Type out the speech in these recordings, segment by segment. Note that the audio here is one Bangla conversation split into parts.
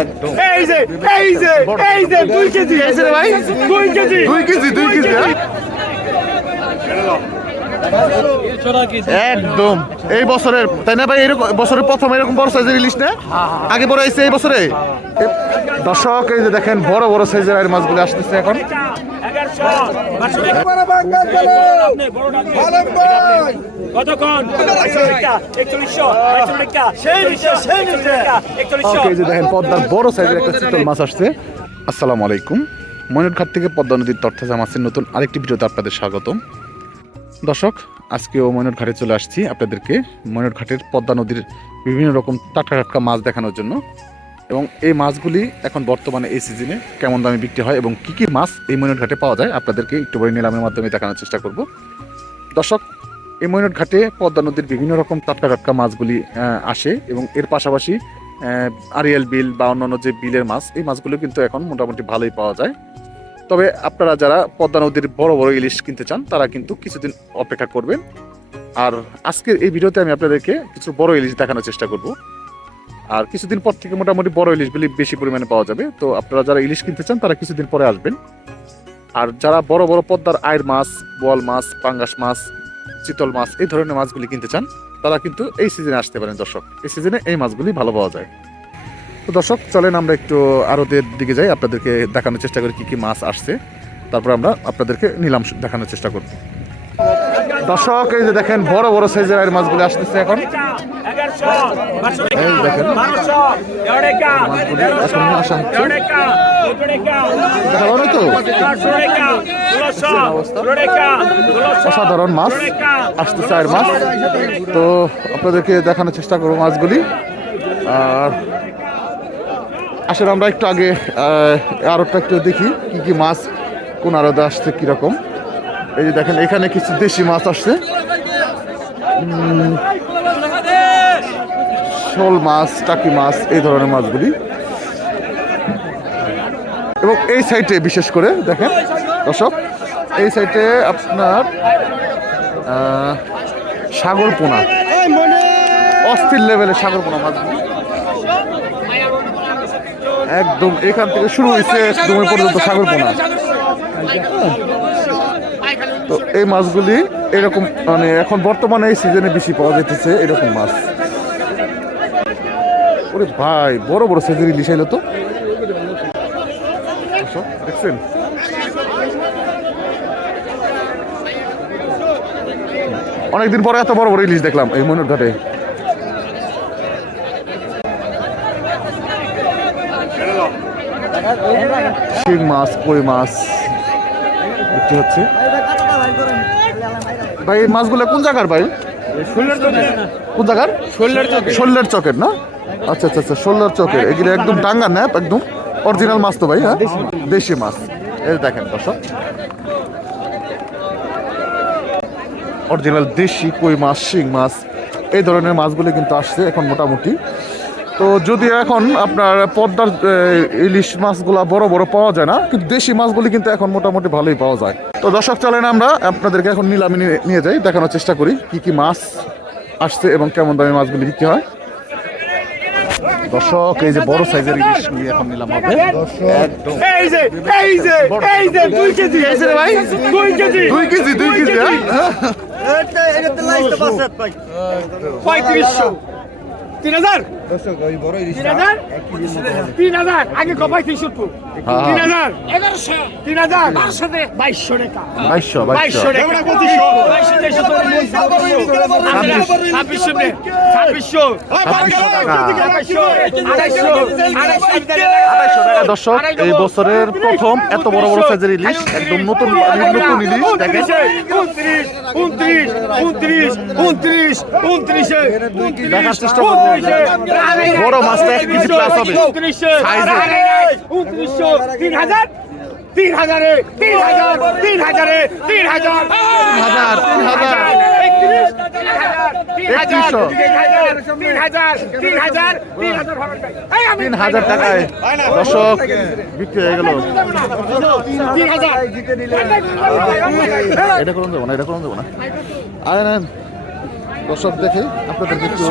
একদম। এই যে এই যে এই যে দুই কেজি হয়েছে রে ভাই। দুই কেজি। দুই কেজি দুই কেজি হ্যাঁ? একদম। এই বছরের তাই না ভাই? এরকম বছরের প্রথম এরকম বড় সাইজের ইলিশ না? আগে বড় আইছে এই বছরে? দর্শক এই যে দেখেন বড় বড় সাইজের আর মাছগুলো আসতেছে এখন। কতক্ষণ? ওকে যে দেখেন পদ্মার বড় সাইজের একটা চিতল মাছ আসছে। আসসালামু আলাইকুম। ময়ূরঘাট থেকে পদ্মা নদীর তর্থাজা মাছের নতুন আরেকটি ভিডিওতে আপনাদের স্বাগতম। দর্শক আজকেও ময়ূরঘাটে চলে আসছি আপনাদেরকে ময়ূরঘাটের পদ্মা নদীর বিভিন্ন রকম টাটকা টাটকা মাছ দেখানোর জন্য। এবং এই মাছগুলি এখন বর্তমানে এই সিজনে কেমন দামে বিক্রি হয় এবং কী কী মাছ এই ময়ূরঘাটে পাওয়া যায় আপনাদেরকে একটু বড় নিলামের মাধ্যমে দেখানোর চেষ্টা করব। দর্শক এই ময়ূর ঘাটে পদ্মা নদীর বিভিন্ন রকম টাটকা টাটকা মাছগুলি আসে এবং এর পাশাপাশি আরিয়াল বিল বা অন্যান্য যে বিলের মাছ, এই মাছগুলো কিন্তু এখন মোটামুটি ভালোই পাওয়া যায়। তবে আপনারা যারা পদ্মা নদীর বড় বড় ইলিশ কিনতে চান, তারা কিন্তু কিছুদিন অপেক্ষা করবেন। আর আজকের এই ভিডিওতে আমি আপনাদেরকে কিছু বড় ইলিশ দেখানোর চেষ্টা করব। আর কিছুদিন পর থেকে মোটামুটি বড় ইলিশগুলি বেশি পরিমাণে পাওয়া যাবে। তো আপনারা যারা ইলিশ কিনতে চান, তারা কিছুদিন পরে আসবেন। আর যারা বড় বড় পদ্মার আয়ের মাছ, বোয়াল মাছ, পাঙ্গাস মাছ চিতল মাছ এই ধরনের মাছগুলি কিনতে চান তারা কিন্তু এই সিজনে আসতে পারেন দর্শক এই সিজনে এই মাছগুলি ভালো পাওয়া যায় তো দর্শক চলেন আমরা একটু আরতের দিকে যাই আপনাদেরকে দেখানোর চেষ্টা করি কি কি মাছ আসছে তারপর আমরা আপনাদেরকে নিলাম দেখানোর চেষ্টা করব দর্শক এই যে দেখেন বড় বড় সাইজের আয়ের মাছগুলি আসতেছে এখন এই দেখেন। মাছগুলি এখন আসা হচ্ছে। তেরো টাকা চোদ্দ টাকা দেখা তো ষোলোশো অসাধারণ মাছ। আসতেছে আয়ের মাছ। তো আপনাদেরকে দেখানোর চেষ্টা করব মাছগুলি। আর আসলে আমরা একটু আগে আরোটা একটু দেখি কি কি মাছ কোন আরদে আসছে কীরকম এই যে দেখেন এখানে কিছু দেশি মাছ আসছে। শোল মাছ টাকি মাছ এই ধরনের মাছগুলি। এবং এই সাইডে বিশেষ করে দেখেন দর্শক এই সাইডে আপনার সাগর পোনা। অস্থির লেভেলের সাগর পোনা মাছ একদম এখান থেকে শুরু হয়েছে একদম পর্যন্ত সাগর পোনা। তো এই মাছগুলি এরকম মানে এখন বর্তমানে এই সিজনে বেশি পাওয়া যেতেছে এরকম মাছ। ওরে ভাই, বড় বড় সাইজের ইলিশ তো। দেখছেন? অনেকদিন পরে এত বড় বড় ইলিশ দেখলাম এই মনুর ঘাটে। শিং মাছ, কই মাছ বিক্রি হচ্ছে। ভাই, এই মাছগুলো কোন জায়গার ভাই? কোন জায়গার? শোল্লের চকের না? আচ্ছা আচ্ছা আচ্ছা শোল্লার চকের। এগুলো একদম ডাঙ্গা ন্যাপ, একদম অরিজিনাল মাছ তো ভাই হ্যাঁ? দেশি মাছ। এই দেখেন দর্শক। অরিজিনাল দেশি কই মাছ শিং মাছ এই ধরনের মাছগুলি কিন্তু আসছে এখন মোটামুটি। তো যদি এখন আপনার পদ্মার ইলিশ মাছগুলো বড় বড় পাওয়া যায় না কিন্তু দেশি মাছগুলি কিন্তু এখন মোটামুটি ভালোই পাওয়া যায়। তো দর্শক চলেন আমরা আপনাদেরকে এখন নিলামে নিয়ে- যাই দেখানোর চেষ্টা করি কি কি মাছ আসছে এবং কেমন দামে মাছগুলি বিক্রি হয়। দর্শক এই যে বড় সাইজের ইলিশগুলি এখন নিলাম হবে। একদম। এই যে এই যে এই যে দুই কেজি। ভাই। Kg kg. হ্যাঁ? পঁয়ত্রিশশো। তিন হাজার? তিন হাজার তিন হাজার আগে কপাই তেষট্টি হ্যাঁ। তিন হাজার এগারোশো তিন হাজার বারোশো বাইশশো টাকা বাইশশো বাইশশো বাইশশো টাকা পঁচিশশো বাইশশো তেইশশো ছাব্বিশশো ছাব্বিশশো ছাব্বিশশো আড়াইশো টাকা দর্শক এই বছরের প্রথম এত বড় বড় সাইজের ইলিশ একদম নতুন নতুন ইলিশ দেখেন উনত্রিশ উনত্রিশ উনত্রিশ উনত্রিশ উনত্রিশে দেখার চেষ্টা করব। বড় মাছটা এক কেজি plus হবে। তিন হাজার তিন হাজারে তিন হাজার তিন হাজারে তিন হাজার তিন হাজার তিন হাজার তিন হাজার তিন হাজার একত্রিশশো। তিন হাজার তিন হাজার তিন হাজার তিন হাজার এই আমি তিন হাজার টাকায় দর্শক বিক্রি হয়ে গেল। এটা করুন দেবো না এটা করুন দেবো না। আরে দর্শক দেখে আপনাদেরকে একটু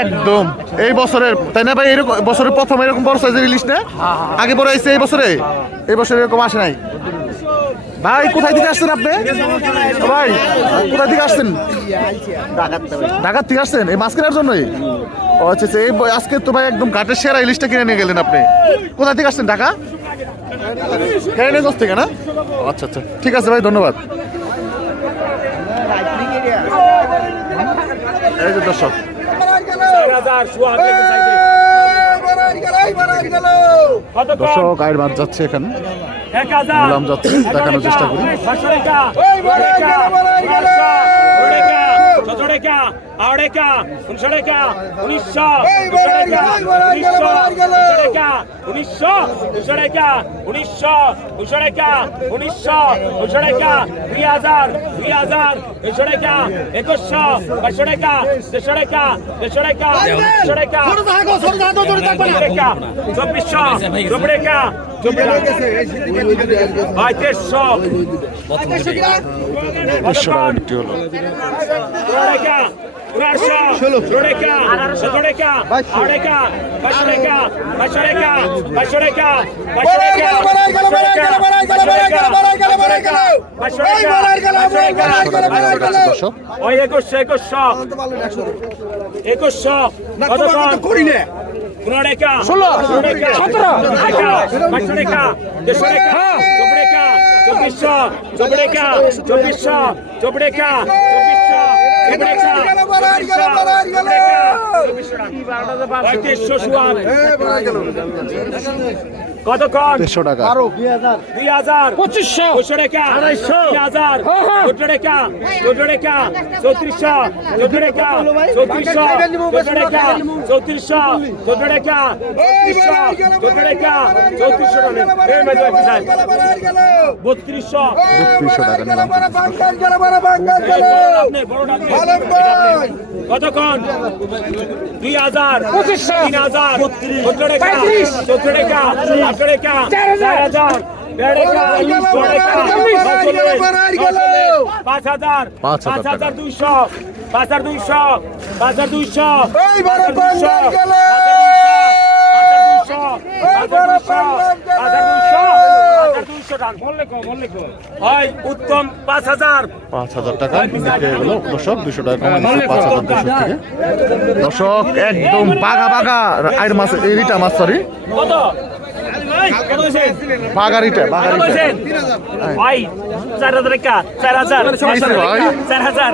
একদম। এই বছরের, তাই না ভাই? এরকম, বছরের প্রথম এরকম বড় সাইজের ইলিশ না? আগে বড় আইছে এই বছরে? এই বছরে এরকম আসে নাই। ভাই, কোথায় থেকে আসছেন আপনি? ভাই, কোথায় থেকে আসছেন? ঢাকার থেকে আসছেন? এই মাছ কেনার জন্যই? ও আচ্ছা আচ্ছা এই আজকে তো ভাই একদম ঘাটের সেরা ইলিশটা কিনে নিয়ে গেলেন আপনি। কোথা থেকে আসছেন, ঢাকা? ক্যারিনগঞ্জ থেকে না আচ্ছা আচ্ছা ঠিক আছে ভাই ধন্যবাদ এই যে দর্শক? দর্শক আয়ের মাছ যাচ্ছে এখানে নিলাম যাচ্ছে, দেখানোর চেষ্টা করি। টাকা, আড়াই টাকা, উনিশশো টাকা, উনিশশো, টাকা, উনিশশো, টাকা, উনিশশো, টাকা, উনিশশো, টাকা, দুই হাজার, দুই হাজার, টাকা, একুশশো, বাইশশো টাকা, দেড়শো টাকা, দেড়শো টাকা, দেড়শো টাকা, চব্বিশ টাকা, চব্বিশশো, চব্বিশ টাকা, টাকা, দেড়শো, টাকা বিক্রি হলো একুশশো একুশশো একুশশো করি না পনেরো রেখা ষোলো সতেরো রেখা পাঁচশো রেখা দেড়শো রেখা চব্বিশশো চব্বিশ রেখা চব্বিশশো চব্বিশ রেখা চব্বিশশো পঁয়ত্রিশশো সুয়ান কতক্ষণ দেড়শো টাকা। দুই হাজার। পঁচিশশো। পঁচিশশো টাকা। আড়াইশো। তিন হাজার। চোদ্দ টাকা। চোদ্দ টাকা। চৌত্রিশশো। চোদ্দ টাকা। চৌত্রিশশো। চোদ্দ টাকা। চৌত্রিশশো। চোদ্দ টাকা। চৌত্রিশশো। চোদ্দ টাকা। চৌত্রিশশো বত্রিশশো। বত্রিশশো টাকা নিলাম। আপনি বড়টা দিয়ে। কতক্ষণ দুই হাজার। তিন হাজার। চোদ্দ টাকা। চোদ্দ টাকা। পাঁচ হাজার পাঁচ হাজার দুইশো পাঁচ হাজার দুইশো পাঁচ হাজার দুইশো পাঁচ হাজার দুইশো! পাঁচ হাজার দুইশো। হয় উত্তম পাঁচ হাজার পাঁচ হাজার টাকা বিক্রি হলো দর্শক দুশো টাকা কমে দিচ্ছে পাঁচ হাজার দুশো থেকে দর্শক একদম বাঘা বাঘা আয়ের মাছ এই রিটা মাছ সরি কত কত হয়েছেন বাঘা রিটা বাঘা কত রিটা হয়েছেন ভাই চার হাজার টাকা চার হাজার? চার হাজার।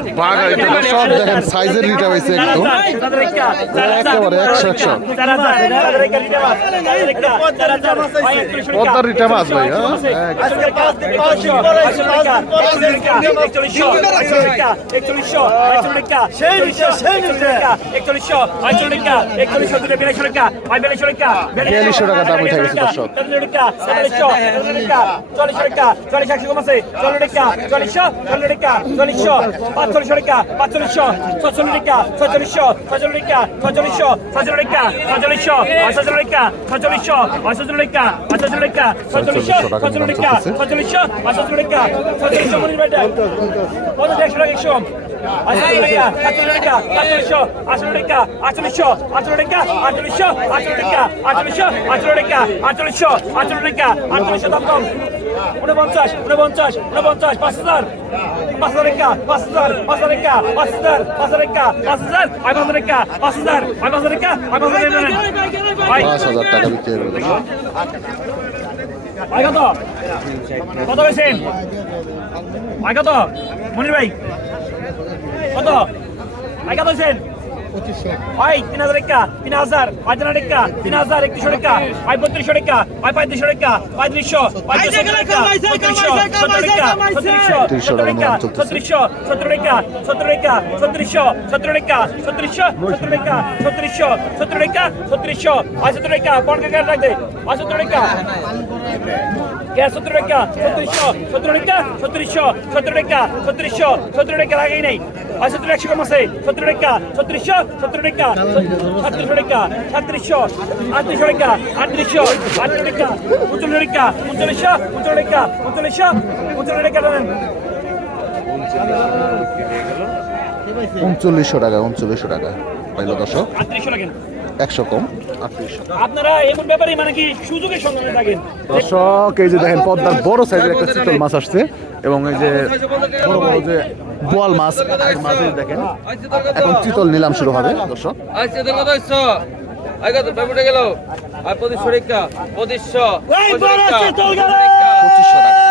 সব দেখেন সাইজের রিটা হয়েছে একদম। একেবারে একশো একশো। পদ্মার রিটা মাছ ভাই হ্যাঁ। বিয়াল্লিশশো টাকা দাম উঠে গেছে দর্শক। চল্লিশ টাকা চল্লিশশো চল্লিশ টাকা চল্লিশশো পাঁচচল্লিশশো টাকা পাঁচচল্লিশশো ছচল্লিশ টাকা ছচল্লিশশো ছচল্লিশ টাকা ছচল্লিশশো ছচল্লিশ টাকা ছচল্লিশশো ছচল্লিশ টাকা ছচল্লিশশো ছচল্লিশ টাকা ছচল্লিশ টাকা ছচল্লিশশো ছচল্লিশ টাকা ছচল্লিশশো ছচল্লিশ টাকা ছচল্লিশশো মনে কত একশো টাকা একশো উনপঞ্চাশ উনপঞ্চাশ উনপঞ্চাশ পাঁচ হাজার পাঁচ হাজার রেখা পাঁচ হাজার পাঁচ হাজার রেখা পাঁচ হাজার পাঁচ হাজার রেখা পাঁচ হাজার আট হাজার রেখা পাঁচ হাজার আট হাজার রেখা আট হাজার পাঁচ হাজার টাকা বিক্রি কত কত পেয়েছেন ভাই কত মনির ভাই কত? কত পেয়েছেন ভাই তিন হাজার টাকা তিন হাজার পাঁচ হাজার টাকা তিন হাজার একত্রিশশো টাকা ভাই বত্রিশশো টাকা ভাই পঁয়ত্রিশশো টাকা পঁয়ত্রিশশো পঁয়ত্রিশশো টাকা ছত্রিশশো সত্তর টাকা ছত্রিশশো সত্তর টাকা ছত্রিশশো সত্তর টাকা সত্তর টাকা ছত্রিশশো সত্তর টাকা ছত্রিশশো সত্তর টাকা ছত্রিশশো সত্তর টাকা ছত্রিশশো আয় সত্তর টাকা কোন কাকার লাগবে আয় সত্তর টাকা সত্তর টাকা? সত্তরিশশো সত্তর টাকা সত্তরিশশো সত্তর টাকা সত্তরিশশো সত্তর টাকা লাগাই নাই। আর সত্তর একশো কম আছে। সত্তর টাকা সত্তর টাকা সাতত্রিশশো টাকা সাতত্রিশশো আটত্রিশশো টাকা আটত্রিশশো আটত্রিশ টাকা উনচল্লিশ টাকা উনচল্লিশশো উনচল্লিশ টাকা উনচল্লিশশো উনচল্লিশ টাকা দেবেন উনচল্লিশশো টাকা উনচল্লিশশো টাকা পাইলো দর্শক? একশো কম আপনারা এমন ব্যাপারে মানে কি সুযোগের সঙ্গে থাকেন? দর্শক এই যে দেখেন পদ্মার বড় সাইজের একটা চিতল মাছ আসছে। এবং এই যে বড় বড় যে বোয়াল মাছ মাছের দেখেন। এখন চিতল নিলাম শুরু হবে দর্শক। পঁচিশশো টাকা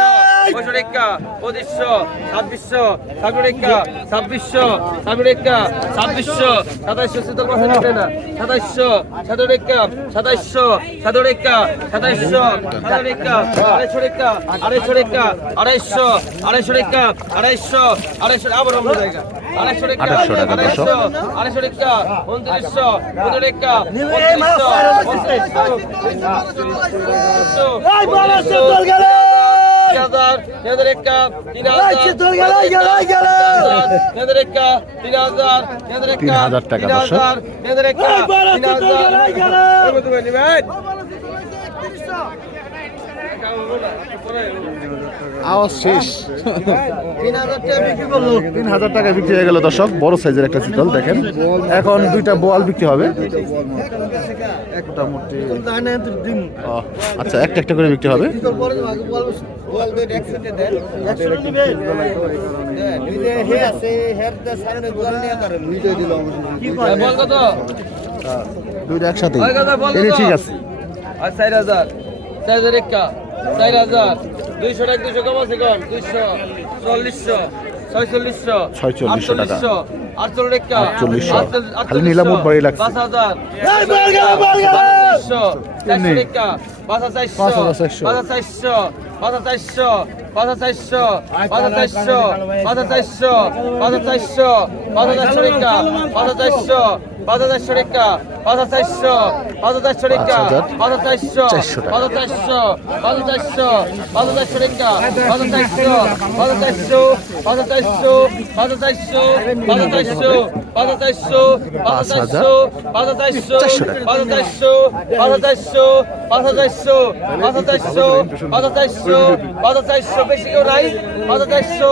পঁয়ষট্টিকা পঁচিশশো ছাব্বিশশো সাতষট্টিকা ছাব্বিশশো সাতষট্টিকা ছাব্বিশশো সাতাইশশো শীতল মাসে কাটে না সাতাইশশো সাতষট্টিকা সাতাইশশো সাতষট্টিকা সাতাইশশো সাতষট্টিকা আড়াইশো টিকা আড়াইশো টিকা আড়াইশো আড়াইশো টিকা আড়াইশো আড়াইশো আবার অন্য জায়গা আড়াইশো টিকা আড়াইশো আড়াইশো টিকা উনত্রিশশো উনত্রিশশো উনত্রিশশো উনত্রিশশো উনত্রিশশো হাজার তিন হাজার একা তিন হাজার একা তিন হাজার তিন হাজার টাকা তিন হাজার তিন হাজার। তিন হাজার আওয়াজ শেষ। তিন হাজার টাকা বিক্রি হয়ে গেল দর্শক বড় সাইজের একটা চিতল দেখেন। এখন দুইটা বোয়াল বিক্রি হবে। মোটামুটি। আচ্ছা একটা একটা করে বিক্রি হবে। দুইটা একসাথে? ঠিক আছে। চার হাজার। চার হাজার চার হাজার দুইশো টাকা দুইশো কম আছে কম দুইশো চল্লিশশো ছয়চল্লিশশো ছয়চল্লিশশো টাকা। আটচল্লিশ টাকা আটচল্লিশশো। খালি নিলাম উঠবারই লাগছে। পাঁচ হাজার পাঁচ হাজার চারশো পাঁচ হাজার চারশো। পাঁচ হাজার চারশো পাঁচ হাজার চারশো পাঁচ হাজার চারশো পাঁচ হাজার চারশো পাঁচ হাজার চারশো পাঁচ হাজার চারশো পাঁচ হাজার চারশো টাকা পাঁচ হাজার টাকা পাঁচ হাজার চারশো পাঁচ হাজার টাকা পাঁচ হাজার চারশো। পাঁচ হাজার চারশো পাঁচ হাজার চারশো পাঁচ হাজার টাকা পাঁচ হাজার চারশো পাঁচ হাজার চারশো পাঁচ হাজার চারশো পাঁচ হাজার চারশো পাঁচ হাজার চারশো পাঁচ হাজার চারশো পাঁচ হাজার চারশো পাঁচ হাজার চারশো পাঁচ হাজার চারশো পাঁচ হাজার চারশো পাঁচ হাজার চারশো পাঁচ হাজার চারশো পাঁচ হাজার চারশো পাঁচ হাজার চারশো বেশি কেউ নাই পাঁচ হাজার চারশো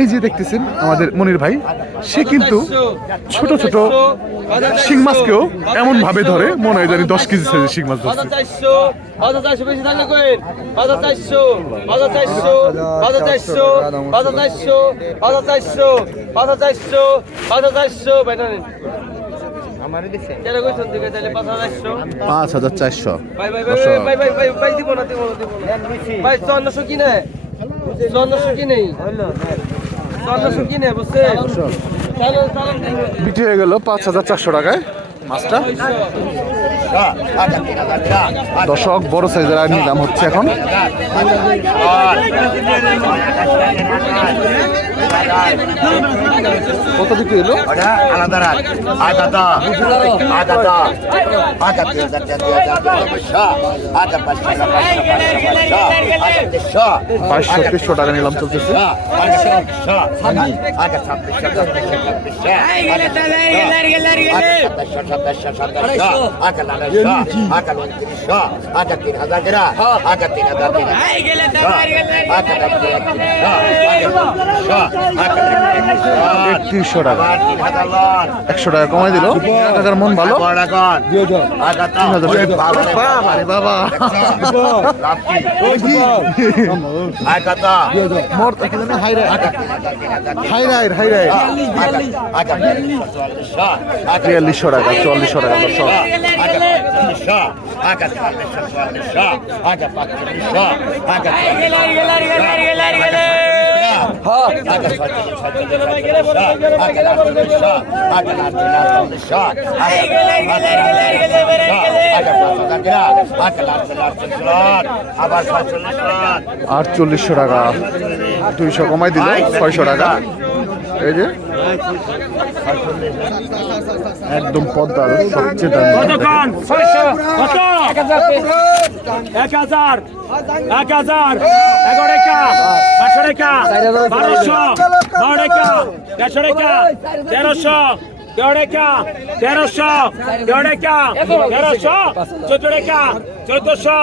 এই যে দেখতেছেন আমাদের মনির ভাই সে কিন্তু ছোট ছোট শিং মাছকেও এমন ভাবে ধরে। মনে হয় জানি দশ কেজি সাইজের শিং মাছ ধরছে। পাঁচ হাজার চারশো? ভাই ভাই ভাই ভাই ভাই ভাই দিব না দিব না দিব ভাই চন্নশো কিনে। চন্দ্রশো বিক্রি হয়ে গেল পাঁচ হাজার চারশো টাকায় মাছটা। দর্শক বড় সাইজের আর নিলাম হচ্ছে এখন। কত বিক্রি হলো? আলাদা হাজার চার হাজার পাঁচশো আগা পাঁচশো পাঁচশো বাইশশো তেইশশো টাকা নিলাম চলতেছে পাঁচশো আগা ছাব্বিশশো ছাব্বিশশো সাতাশশো সাতাশশো সাতাশশো আগা একত্রিশশো টাকা একশো টাকা কমাই দিল। টাকার মন ভালো? বাবা মোর থেকে জানি high ride high ride high ride বিয়াল্লিশশো টাকা চল্লিশশো টাকা الشعب هذا شعب الشعب الشعب هذا فاتح الشعب هذا আটচল্লিশশো টাকা দুইশো কমাই দিল ছয়শো টাকা এই যে একদম পদ্মার সবচেয়ে দামি। এক হাজার। এক হাজার। এগারো রেখা। পাঁচশো রেখা। বারোশো। বারো রেখা। দেড়শো রেখা। তেরোশো দেড় রেখা। তেরোশো দেড় রেখা। তেরোশো চোদ্দ রেখা। চোদ্দশো।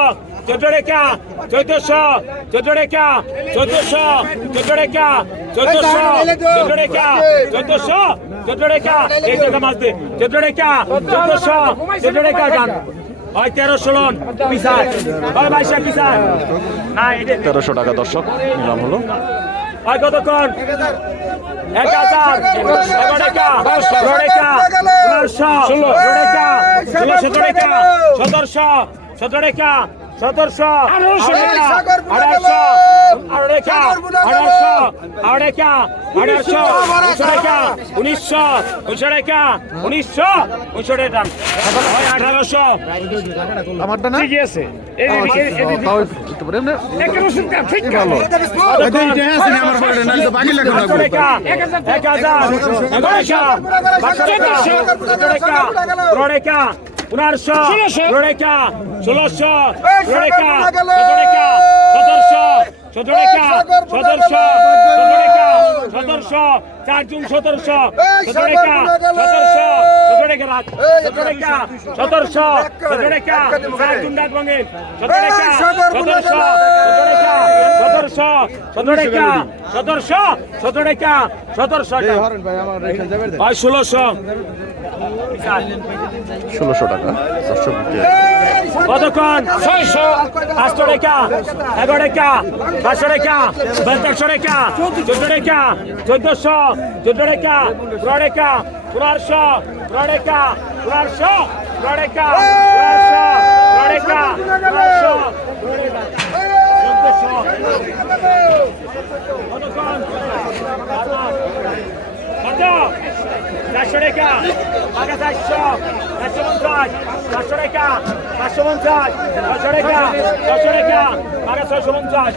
চোদ্দ রেখা। চোদ্দশো। চোদ্দ রেখা। চোদ্দশো। চোদ্দ রেখা। চোদ্দশো। চোদ্দ রেখা। চোদ্দশো। চোদ্দ রেখা এই জায়গা মাছ দে। চোদ্দ রেখা চোদ্দশো। চোদ্দ রেখা যান। হয় তেরো ষোলো পিসার। হয় বাইশে পিসার। না এটা তেরোশো টাকা দর্শক নিলাম হলো। হয় কতক্ষণ? এক হাজার। এগারো পনেরোশো। ষোলো সতেরোশো। সতেরো সতেরোশো আঠারোশো আঠারো রেখা আঠারোশো উনিশশো রেখা উনিশশো উনিশশো রেখা উনিশশো উনিশশো রেখা হয় আঠারোশো। আমারটা না? ঠিকই আছে। টাকা, এক হাজার, পনেরোশো, ষোলো টাকা, ষোলোশো, ষোলো টাকা, সতেরো টাকা, সতেরোশো, সতেরো টাকা, সতেরোশো, সতেরো টাকা, সতেরোশো, চার জুন সতেরোশো, সতেরো টাকা, সতেরোশো, সতেরো রাখ, সতেরো টাকা, সতেরোশো, সতেরো টাকা, চার জুন রাত ভাঙেন, সতেরো টাকা, সতেরোশো, সতেরো টাকা, সতেরোশো, সতেরো টাকা, সতেরোশো, সতেরো টাকা, সতেরোশো ষোলোশো। ষোলোশো টাকা। দর্শক। কতক্ষণ? ছয়শো। পাঁচশো টাকা এগারো টাকা পাঁচশো টাকা পঞ্চাশশো টাকা চোদ্দ টাকা চোদ্দশো, চোদ্দ টাকা পনেরোশো, পনেরো টাকা পনেরোশো, পনেরো টাকা পনেরোশো চোদ্দশো কতক্ষণ? কত চারশো টাকা। আগে চারশো চারশো পঞ্চাশ, চারশো টাকা, চারশো পঞ্চাশ ছশো টাকা ছশো টাকা, আগে ছয়শো পঞ্চাশ।